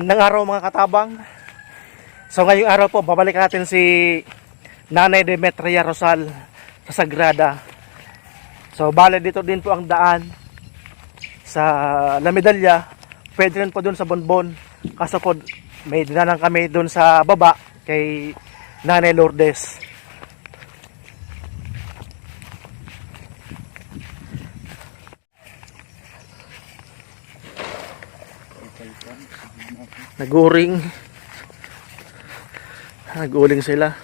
Magandang araw mga katabang. So ngayong araw po, babalik natin si Nanay Demetria Rosal sa Sagrada. So bale dito din po ang daan sa La Medalla. Pwede rin po dun sa Bonbon. Kaso po may dinanan kami dun sa baba kay Nanay Lourdes. Nag-uling sila.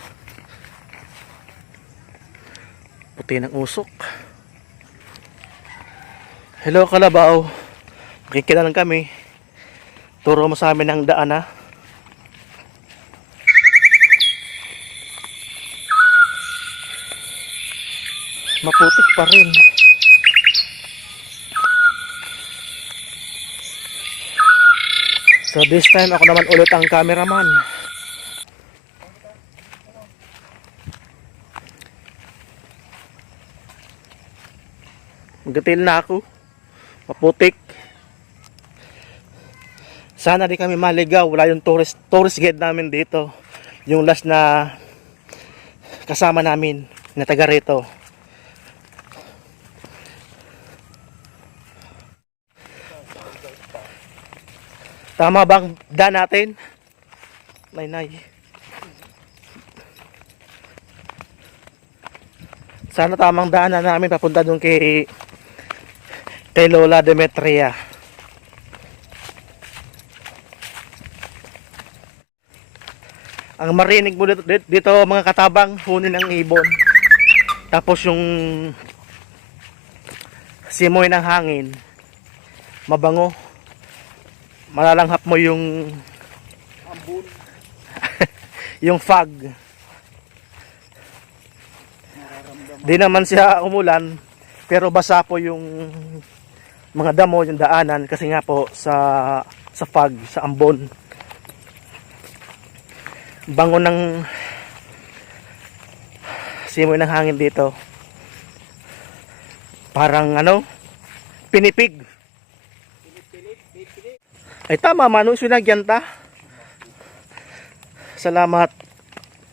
Puti ng usok. Hello Kalabaw, makikilalan kami. Turo mo sa amin ang daan ha. Maputik pa rin. So this time ako naman ulit ang cameraman. Magatil na ako. Maputik. Sana di kami maligaw. Wala yung tourist guide namin dito. Yung last na kasama namin na taga rito. Tama bang daan natin? Nay. Sana tamang daan na namin papunta dun kay Lola Demetria. Ang marinig mo dito mga katabang, huni ng ibon. Tapos yung simoy ng hangin, mabango. Malalanghap mo yung ambon. Yung fog. Di naman siya umulan, pero basa po yung mga damo, yung daanan kasi nga po sa fog, sa ambon. Bango ng simoy ng hangin dito. Parang pinipig. Ay tama, manong sinagyan ta. Salamat.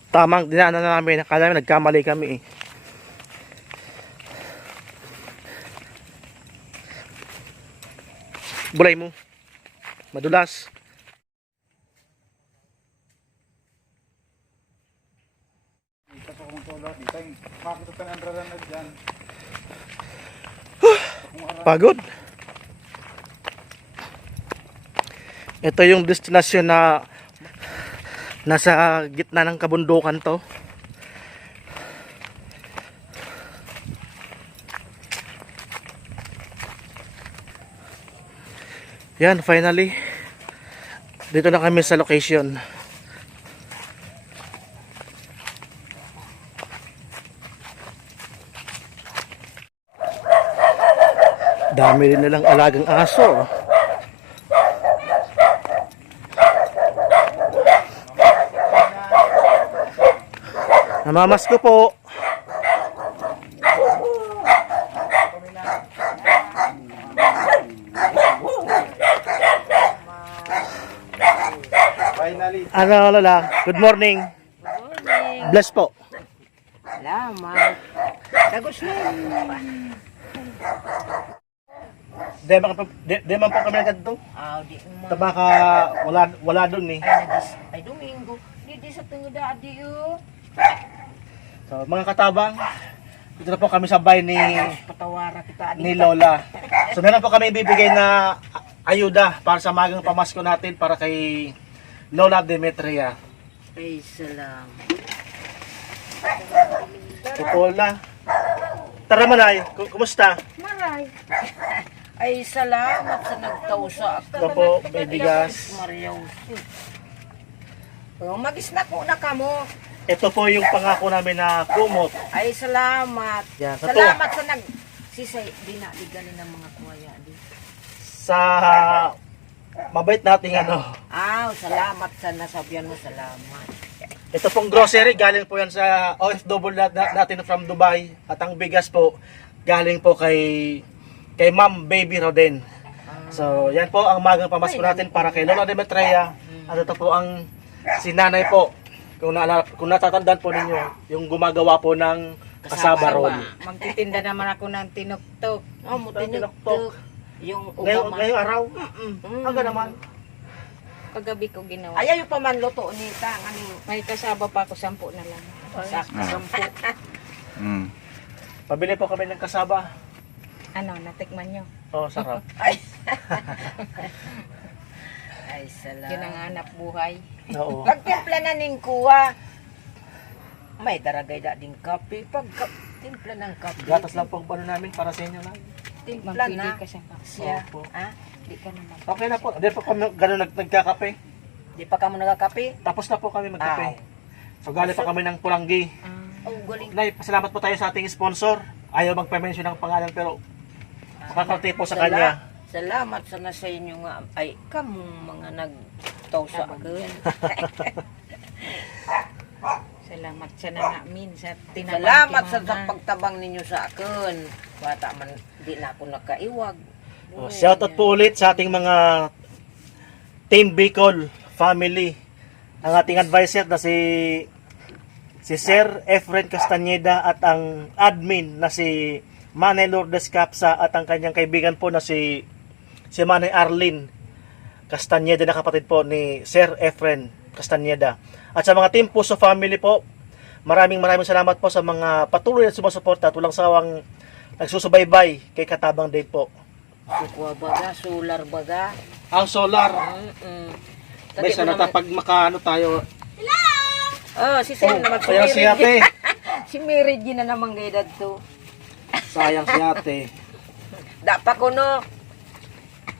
Tamang dinaanan na namin. Akala namin nagkamali kami eh. Bulay mo. Madulas. Pagod. Ito yung destinasyon na nasa gitna ng kabundukan to. Yan, finally. Dito na kami sa location. Dami rin nilang alagang aso. Namamas ko po. Ano Lola? Good morning. Good morning. Bless po. Salamat. Tagos na. Di man po kami nagkadto. Di mo. Tabaka wala doon eh. Ay, Domingo. Di sa tingin dadi yun. So, mga katabang, dito na po kami sa bahay Patawara kita. ni Lola. So meron po kami ibibigay na ayuda para sa magang pamasko natin para kay Lola Demetria. Ay, salamat. Ito na. Tara manay, kumusta? Maray. Ay, salamat sa nagtausa. Ito po, may bigas. Mariyaw. Mag-snack na kamo. Ito po yung pangako namin na kumot. Ay, salamat. Yan, sa Salamat sa sisay. Dinaliganin ng mga kuwaya. Sa mabait nating Salamat sa nasabyan mo. Salamat. Ito pong grocery, galing po yan sa OFW natin from Dubai. At ang bigas po, galing po kay Ma'am Baby Roden. So, yan po ang magang pamasko natin para kay Lola Demetria. At ito po ang si nanay po. Kung natatandaan po ninyo, yung gumagawa po ng kasaba roll. Magtitinda naman ako ng tinuktok. Oh, mo Tinuktok. tinuktok. Yung Ngayong ugaman. araw, aga naman. Paggabi ko ginawa. Ayaw yung pamanluto ni ta. Ano, May kasaba pa ako, 10 na lang. Sakto, 10. Mm. Pabili po kami ng kasaba. Ano, natikman nyo? Oh, sarap. ay, Yun salamat. ang hanap buhay. Oo. Pagtimpla na ning kuwa, may daragay da ding kape. Pag timpla ng kape, Gatas lang po ang ano namin para sa inyo lang. timpla Magpili na ka siya pa. siya. Opo. Ha? Di ka naman. Okay na po. Hindi po kami ganun nagkakape. Di pa ka mo nagakape? Tapos na po kami magkape. Ah. So galing pa kami ng Pulanggi. Oh, galing. Nay, pasalamat po tayo sa ating sponsor. Ayaw magpa-mention ng pangalan pero makakarte po sa kanya. Salamat sana sa inyo nga. Ay, kamong mga nagtaw sa akin. Salamat sa namin sa tinabang Salamat sa kimama. pagtabang ninyo sa akin. Bata man, di na ako nakaiwag. Oh, shoutout po ulit sa ating mga Team Bicol family. Ang ating advisor na si Sir Efren Castañeda at ang admin na si Manay Lourdes Capsa at ang kanyang kaibigan po na si Manay Arlene Castañeda na kapatid po ni Sir Efren Castañeda. At sa mga Team Puso family po, maraming salamat po sa mga patuloy na sumusuporta at walang sawang nagsusubaybay kay Katabang Dave po. Sukwa baga, solar baga. Ang solar, Tati ko naman- pag makaano tayo. Oh, si Sir naman. Si Kaya si Mary, ate. si Mary G na naman gay to. Sayang si ate. Dapa ko no.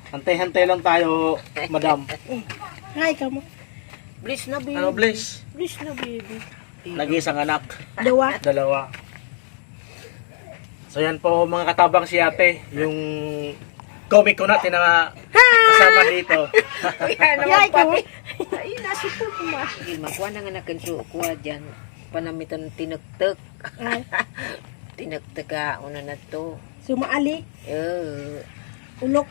Hantay-hantay lang tayo, madam. Hi, kamu. Bliss na baby. Ano, Bliss? Bliss na baby. Nag-iisang anak. Dua. Dalawa. So yan po mga katabang si ate. Yung comic ko natin na kasama dito. Kaya naman Yay, kamu. papi. Ay, nasipon ko ma. Sige, makuha na nga nakin sukuha dyan. Panamitan tinagtag. Tinagtag ka. Una na to. Sumaali. Ulok.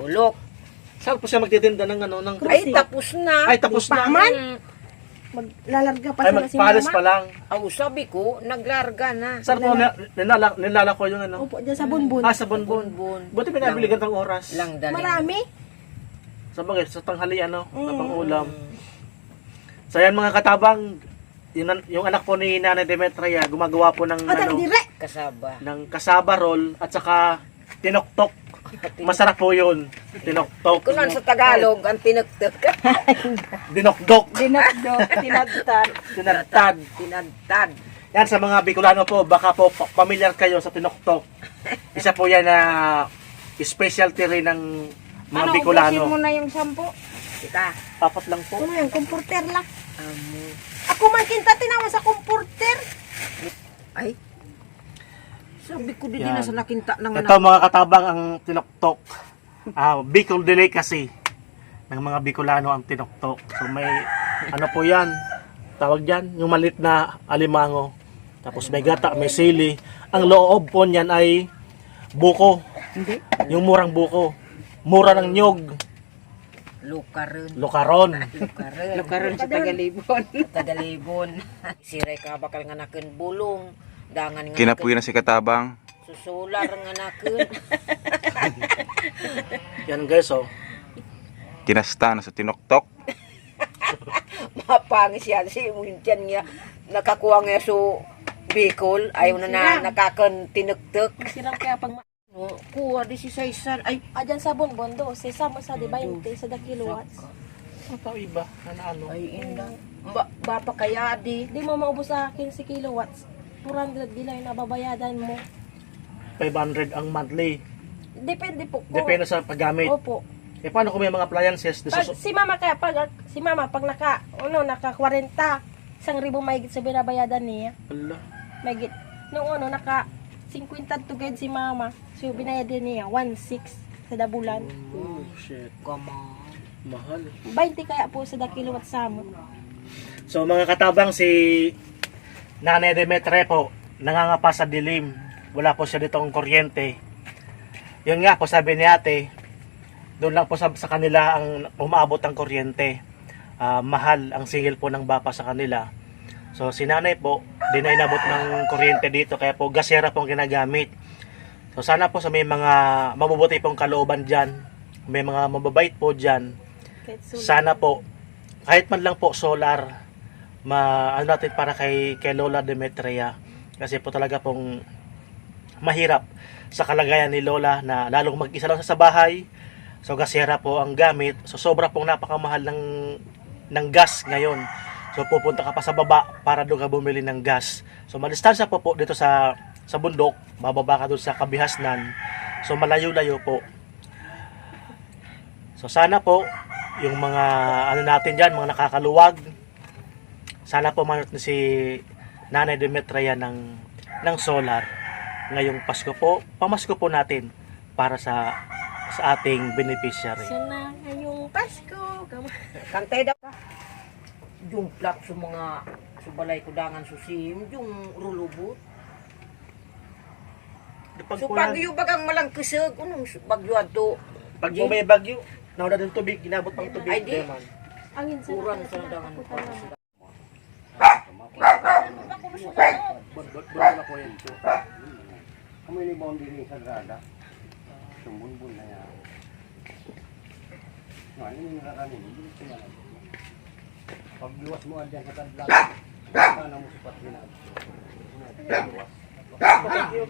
Ulok. Saan po siya magtitinda ng ano? Ng... Ay, tapos na. Ay, tapos na. Mm. Maglalarga pa Ay, sana si magpalis mama. pa lang. Aw, sabi ko, naglarga na. Saan po nilala ko yung ano? Opo, dyan sa bunbun. Ah, sa bonbon. Bonbon. Buti pinabili ganitong oras. Lang daling. Marami. Sa bagay, sa tanghali ano, na pang-ulam. So yan mga katabang, yung anak po ni Nanay Demetria, gumagawa po ng Atang dire. Kasaba. ng kasaba roll at saka tinoktok. Masarap po yun. Tinoktok. Kunan sa Tagalog, ang tinagtag. Dinokdok. Dinagdo. Tinagtan. Tinagtad. Tinagtad. Yan sa mga Bicolano po, baka po familiar kayo sa tinoktok. Isa po yan na specialty rin ng mga Ano, Bicolano. ubusin mo na yung sampo. Kita. Apat lang po. Ano yung komporter lang. Amo. Ako man kinta tinawa sa komporter. Ay. Sabi ko din Yan. na sa nakinta ng Ito mga katabang ang tinoktok. Bicol delicacy ng mga Bicolano ang tinoktok. So may ano po yan, tawag dyan, yung malit na alimango. Tapos may gata, may sili. Ang loob po niyan ay buko. Yung murang buko. Mura ng nyog. Lukaron. Lukaron. Lukaron. Lukaron sa Tagalibon. Tagalibon. Siray ka bakal nga nakin bulong. Dangan nga Kinapuy na si Katabang. susular nga nakin. Yan guys, oh. Kinasta na sa tinoktok. Mapangis yan si Wintian nga. Nakakuha nga so Bicol. Ayaw na nakakan tinagtag. Sirang kaya pag No, kuha di si Saisan. Ay, Adyan sa bonbon do. Si Samo sa di 20 sa da kilowatts. Ano pa iba? Ano? ay inda. Bapa kaya di. Di mo maubos sa 15 kilowatts. 400 gila yung nababayadan mo. 500 ang monthly. Depende po. Depende sa paggamit. Opo. Eh paano kung may mga appliances? Pag, si mama kaya pag naka 40, 1,000 mahigit sa binabayadan niya. Ala. Mahigit. Nung naka 50 tugad si mama. So binayadan niya 1,600 sa dabulan. Oh, shit. Come on. Mahal. 20 kaya po sa da kilowatt sa mo. So mga katabang, si Nanay Demetria po, nangangapa sa dilim. Wala po siya ditong kuryente. Yun nga po sabi ni ate, doon lang po sa kanila ang umaabot ang kuryente. Mahal ang singil po ng BAPA sa kanila. So si nanay po, di na inabot ng kuryente dito, kaya po gasera po ang ginagamit. So sana po sa may mga mabubuti pong kalooban dyan, may mga mababait po dyan, Kahit sulit. sana po, kahit man lang po solar, ano natin para kay Lola Demetria. Kasi po talaga pong mahirap sa kalagayan ni Lola na lalong mag-isa lang sa bahay. So gasera po ang gamit. So sobra pong napakamahal ng gas ngayon. So pupunta ka pa sa baba para doon ka bumili ng gas. So madistansya po dito sa bundok, bababa ka doon sa Kabihasnan. So malayo-layo po. So sana po yung mga ano natin diyan, mga nakakaluwag, sana po manot si Nanay Demetria ng solar. Ngayong Pasko po, pamasko po natin para sa ating beneficiary. Sana ngayong Pasko. Kantay daw ka. Yung plak sa mga subalay kudangan susim, yung rulubot. So bagyo bagang malang kusog, unong bagyo ato. Pag po may bagyo, nawala ng tubig, ginabot pang tubig. Ay, di. Deman. Angin sa Kurang sa dangan. Kami ni Bondi rin sa grada. Sumbun-bun na yan. Ano yung naranin? Hindi sila na. Pagbiwas mo andyan sa tadlak, sana mo sipat ginagawa. Thank you.